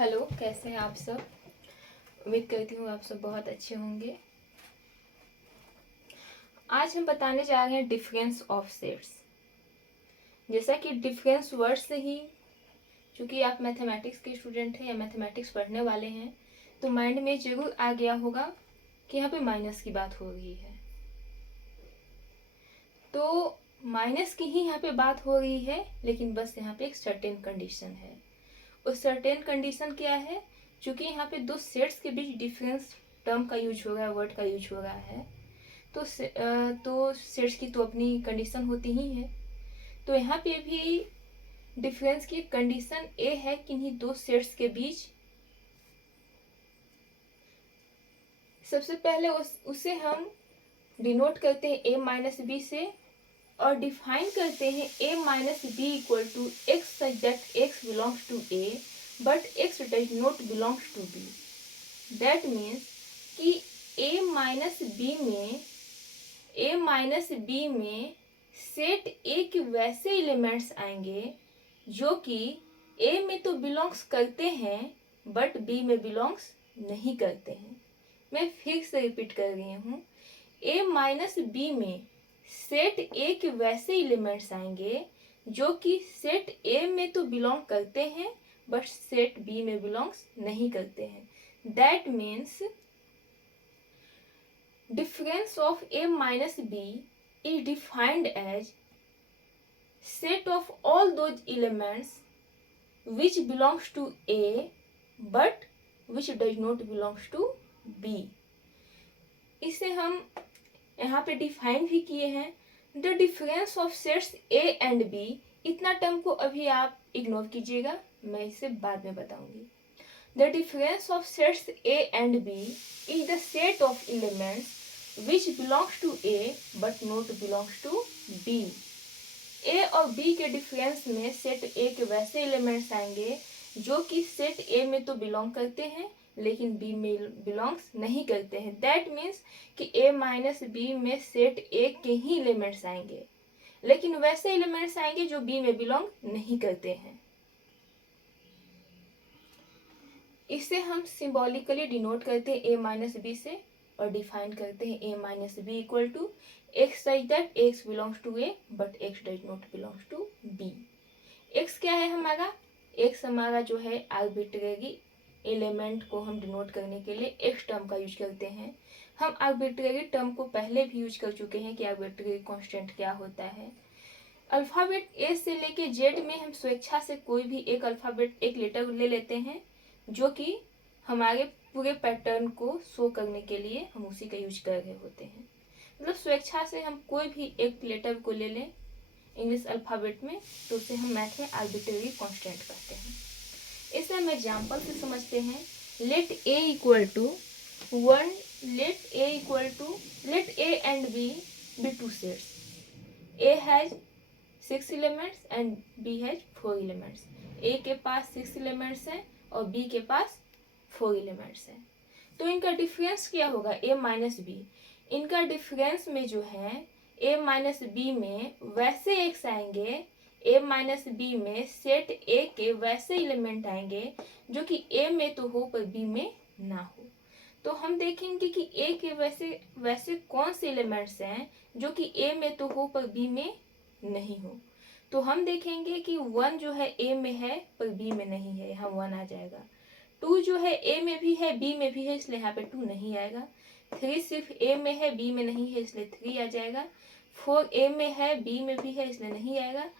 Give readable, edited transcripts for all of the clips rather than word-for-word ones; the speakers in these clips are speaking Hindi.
हेलो, कैसे हैं आप सब। उम्मीद करती हूँ आप सब बहुत अच्छे होंगे। आज हम बताने जा रहे हैं डिफरेंस ऑफ सेट्स। जैसा कि डिफरेंस वर्ड से ही, चूंकि आप मैथमेटिक्स के स्टूडेंट हैं या मैथमेटिक्स पढ़ने वाले हैं, तो माइंड में जरूर आ गया होगा कि यहाँ पे माइनस की बात हो रही है। तो माइनस की ही यहाँ पे बात हो रही है, लेकिन बस यहाँ पे एक सर्टेन कंडीशन है। उस सर्टेन कंडीशन क्या है? चूंकि यहाँ पे दो सेट्स के बीच डिफरेंस टर्म का यूज हो रहा है, वर्ड का यूज हो रहा है, तो सेट्स की तो अपनी कंडीशन होती ही है। तो यहाँ पे भी डिफरेंस की कंडीशन ए है कि इन्हीं दो सेट्स के बीच सबसे पहले उसे हम डिनोट करते हैं ए माइनस बी से, और डिफाइन करते हैं A minus B equal to X such that X belongs to A but X does not belongs to B. That means कि ए माइनस बी में सेट ए के वैसे एलिमेंट्स आएंगे जो कि ए में तो बिलोंग्स करते हैं बट बी में बिलोंग्स नहीं करते हैं। मैं फिर से रिपीट कर रही हूँ, ए माइनस बी में सेट ए के वैसे एलिमेंट्स आएंगे जो कि सेट ए में तो बिलोंग करते हैं बट सेट बी में बिलोंग्स नहीं करते हैं। That means difference of a minus b is defined as set of all those elements which belongs to a but which does not belongs to b। इसे हम यहाँ पे डिफाइन भी किए हैं। The difference of sets a and b, इतना टर्म को अभी आप इग्नोर कीजिएगा, मैं इसे बाद में बताऊंगी। The difference of sets A and B is the set of elements which belongs to A but not belongs to B। A और B के डिफरेंस में सेट A के वैसे एलिमेंट्स आएंगे जो कि सेट A में तो बिलोंग करते हैं लेकिन B में बिलोंग्स नहीं करते हैं। दैट मीन्स कि A माइनस B में सेट A के ही एलिमेंट्स आएंगे, लेकिन वैसे एलिमेंट्स आएंगे जो B में बिलोंग नहीं करते हैं। इसे हम सिंबॉलिकली डिनोट करते हैं ए माइनस बी से, और डिफाइन करते हैं A minus B equal to X such that X belongs to A but X does not belongs to B. X क्या है हमारा? एक्स हमारा जो है आर्बिट्रेरी एलिमेंट को हम डिनोट करने के लिए एक्स टर्म का यूज करते हैं। हम आर्बिट्रेरी टर्म को पहले भी यूज कर चुके हैं कि आर्बिट्रेरी कांस्टेंट क्या होता है। अल्फाबेट ए से लेके जेड में हम स्वेच्छा से कोई भी एक अल्फाबेट, एक लेटर ले लेते हैं जो कि हमारे पूरे पैटर्न को शो करने के लिए हम उसी का यूज कर रहे होते हैं। मतलब स्वेच्छा से हम कोई भी एक लेटर को ले लें इंग्लिश अल्फाबेट में, तो उसे हम मैथ में आर्बिट्रेरी कांस्टेंट कहते हैं। इसे हम एग्जाम्पल से समझते हैं। Let A equal to one, let A and B two sets. A has 6 elements and B has 4 elements. A के पास 6 एलिमेंट्स हैं और बी के पास 4 एलिमेंट्स हैं। तो इनका डिफरेंस क्या होगा? ए माइनस बी। इनका डिफरेंस में जो है ए माइनस बी में वैसे एक्स आएंगे, ए माइनस बी में सेट ए के वैसे एलिमेंट आएंगे जो कि ए में तो हो पर बी में ना हो। तो हम देखेंगे कि ए के वैसे कौन से एलिमेंट्स हैं जो कि ए में तो हो पर बी में नहीं हो। तो हम देखेंगे कि 1 जो है ए में है पर बी में नहीं है, यहाँ 1 आ जाएगा। 2 जो है ए में भी है बी में भी है, इसलिए यहाँ पे 2 नहीं आएगा। 3 सिर्फ ए में है बी में नहीं है, इसलिए 3 आ जाएगा। 4 ए में है बी में भी है, इसलिए नहीं आएगा।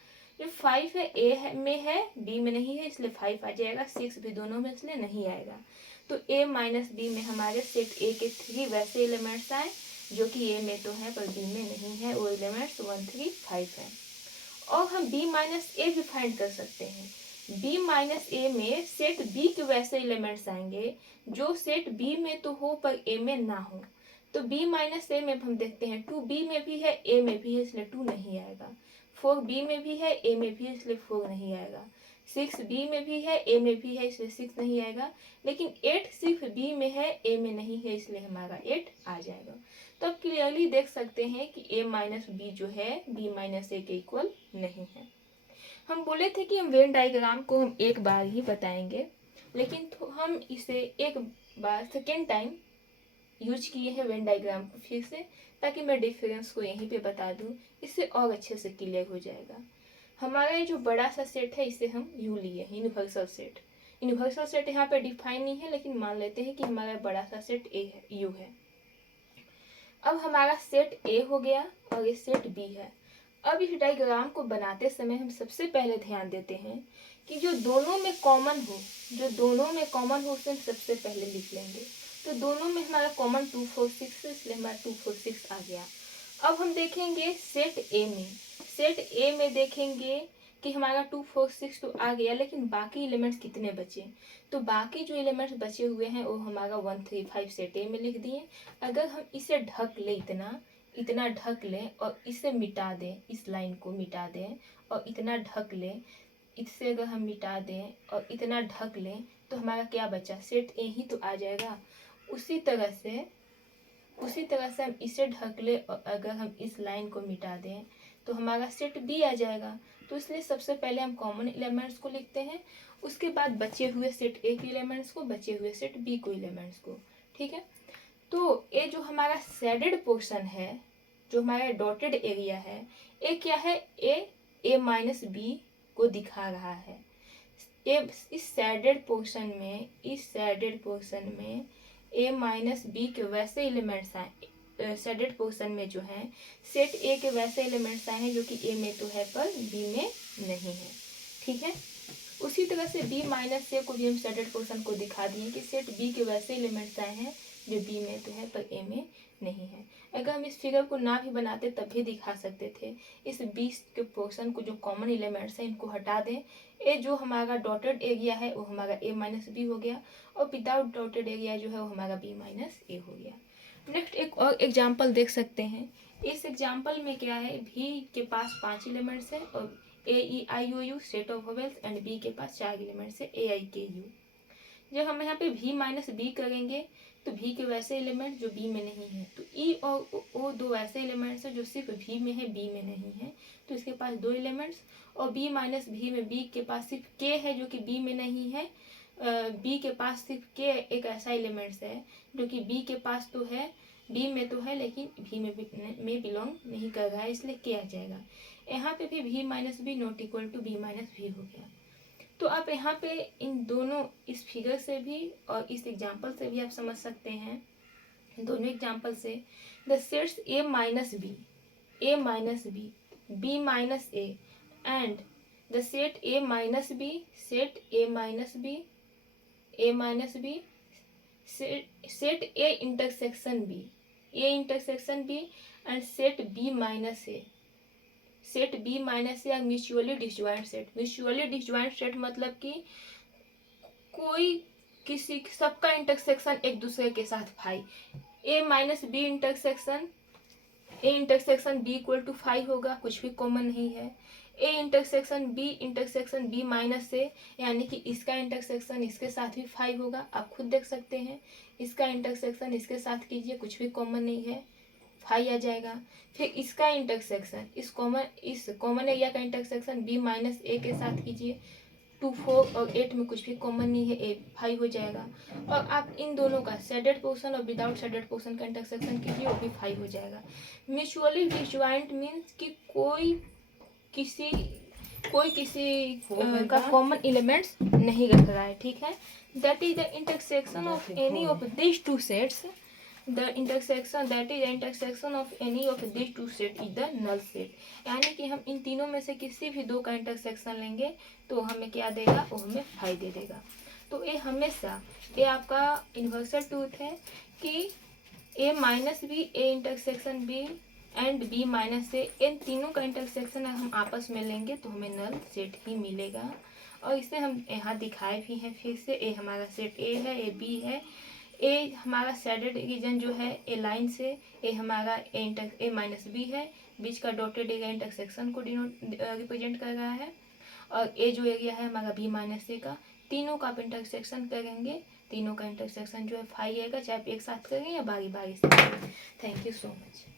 जो 5 है ए में है बी में नहीं है, इसलिए 5 आ जाएगा। 6 भी दोनों में, इसलिए नहीं आएगा। तो ए माइनस बी में हमारे सेट ए के 3 वैसे एलिमेंट्स आए जो कि ए में तो है पर बी में नहीं है। वो एलिमेंट्स 1, 3, 5 है। और हम b माइनस ए भी फाइंड कर सकते हैं। b माइनस ए में सेट b के वैसे एलिमेंट्स आएंगे जो सेट b में तो हो पर a में ना हो। तो b माइनस ए में हम देखते हैं 2 b में भी है a में भी है, इसलिए 2 नहीं आएगा। 4 b में भी है a में भी है, इसलिए 4 नहीं आएगा। 6 b में भी है a में भी है, इसलिए 6 नहीं आएगा। लेकिन 8 सिर्फ b में है a में नहीं है, इसलिए हमारा 8 आ जाएगा। तो आप क्लियरली देख सकते हैं कि a माइनस बी जो है b माइनस ए के इक्वल नहीं है। हम बोले थे कि हम वेन डायग्राम को हम एक बार ही बताएंगे, लेकिन हम इसे एक बार सेकेंड टाइम यूज किए हैं वेन डायग्राम को फिर से, ताकि मैं डिफरेंस को यहीं पे बता दूं, इससे और अच्छे से क्लियर हो जाएगा। हमारा ये जो बड़ा सा सेट है इसे हम यू लिए हैं, यूनिवर्सल सेट। यूनिवर्सल सेट यहाँ पे डिफाइन नहीं है, लेकिन मान लेते हैं कि हमारा बड़ा सा सेट ए है, यू है। अब हमारा सेट ए हो गया और ये सेट बी है। अब इस डायग्राम को बनाते समय हम सबसे पहले ध्यान देते हैं कि जो दोनों में कॉमन हो, उसे हम सबसे पहले लिख लेंगे। तो दोनों में हमारा कॉमन 2 4 6 है, इसलिए हमारा 2 4 6 आ गया। अब हम देखेंगे सेट ए में देखेंगे कि हमारा 2 4 6 तो आ गया, लेकिन बाकी एलिमेंट्स कितने बचे। तो बाकी जो एलिमेंट्स बचे हुए हैं वो हमारा 1 3 5 सेट ए में लिख दिए। अगर हम इसे ढक ले, इतना ढक लें और इसे मिटा दें, इस लाइन को मिटा दें और इतना ढक लें, इससे अगर हम मिटा दें और इतना ढक लें तो हमारा क्या बचा, सेट ए ही तो आ जाएगा। उसी तरह से हम इसे ढक ले और अगर हम इस लाइन को मिटा दें तो हमारा सेट बी आ जाएगा। तो इसलिए सबसे पहले हम कॉमन एलिमेंट्स को लिखते हैं, उसके बाद बचे हुए सेट ए के एलिमेंट्स को, बचे हुए सेट बी को एलिमेंट्स को। ठीक है, तो ये जो हमारा शेडेड पोर्शन है, जो हमारा डॉटेड एरिया है, ये क्या है, ए माइनस बी को दिखा रहा है। इस शेडेड पोर्शन में ए माइनस बी के वैसे एलिमेंट्स आए, शेडेड पोर्शन में जो है सेट ए के वैसे एलिमेंट्स आए हैं जो कि ए में तो है पर बी में नहीं है। ठीक है, उसी तरह से बी माइनस से को भी हम शेडेड पोर्शन को दिखा दिए कि सेट बी के वैसे एलिमेंट्स आए हैं जो बी में तो है पर ए में नहीं है। अगर हम इस फिगर को ना भी बनाते तब भी दिखा सकते थे। इस बी के पोर्शन को, जो कॉमन एलिमेंट्स हैं, इनको हटा दें। ए जो हमारा डॉटेड एरिया है वो हमारा ए माइनस बी हो गया, और विदाउट डॉटेड एरिया जो है वो हमारा बी माइनस ए हो गया। नेक्स्ट एक और एग्जाम्पल देख सकते हैं। इस एग्जाम्पल में क्या है, भी के पास 5 एलिमेंट्स है और A E I O U set of vowels, and B के पास 4 एलिमेंट्स है, ए आई के यू। जब हम यहाँ पे भी माइनस बी करेंगे तो भी के वैसे एलिमेंट जो बी में नहीं है, तो ई और ओ दो ऐसे एलिमेंट्स है जो सिर्फ भी में है, बी में नहीं है, तो इसके पास 2 एलिमेंट्स। और बी माइनस भी में बी के पास सिर्फ के है जो कि बी में नहीं है, बी के पास सिर्फ के एक ऐसा एलिमेंट्स है जो कि बी के पास तो है, बी में तो है लेकिन भी में बिलोंग नहीं कर रहा है, इसलिए के आ जाएगा। यहाँ पे भी minus B not equal to B minus भी हो गया। तो आप यहाँ पे इन दोनों, इस फिगर से भी और इस एग्जाम्पल से भी आप समझ सकते हैं, दोनों एग्जाम्पल से, the sets A minus B B minus A and the set A minus B set A minus B set A intersection B and set B minus A mutually disjoint set. Mutually disjoint set मतलब कि कोई किसी सबका इंटरसेक्शन एक दूसरे के साथ phi, A minus B intersection B equal to phi होगा, कुछ भी कॉमन नहीं है। A intersection B minus A, यानी कि इसका इंटरसेक्शन इसके साथ भी फाई होगा, आप खुद देख सकते हैं। इसका इंटरसेक्शन इसके साथ कीजिए, कुछ भी कॉमन नहीं है, फाई आ जाएगा। फिर इसका इंटरसेक्शन इस कॉमन एरिया का इंटरसेक्शन बी माइनस ए के साथ कीजिए, 2 4 और 8 में कुछ भी कॉमन नहीं है, ए 5 हो जाएगा। और आप इन दोनों का शेडेड पोर्शन और विदाउट शेडेड पोर्शन का इंटरसेक्शन कीजिए, वो भी 5 हो जाएगा। म्यूचुअली डिसजॉइंट मीन्स कि कोई किसी का कॉमन एलिमेंट्स नहीं रख रहा है। ठीक है, that is the intersection of any of this two sets, the intersection of any of this two set is the null set. यानी कि हम इन तीनों में से किसी भी दो का इंटरसेक्शन लेंगे तो हमें क्या देगा, वो हमें 5 दे देगा। तो ये हमेशा, ये आपका यूनिवर्सल ट्रूथ है कि A minus B, A intersection B and B minus A, इन तीनों का इंटरसेक्शन हम आपस में लेंगे तो हमें नल सेट ही मिलेगा। और इसे हम यहाँ दिखाए भी हैं फिर से, ए हमारा सेट ए है, ए बी है, ए हमारा शेडेड रीजन जो है ए लाइन से, ए हमारा ए माइनस बी है, बीच का डॉटेड एरिया इंटरसेक्शन को रिप्रेजेंट कर रहा है, और ए जो एरिया है हमारा बी माइनस ए का। तीनों का आप इंटरसेक्शन करेंगे, तीनों का इंटरसेक्शन जो है 5 आएगा, चाहे आप एक साथ करें या बारी बारी से करें। Thank you so much.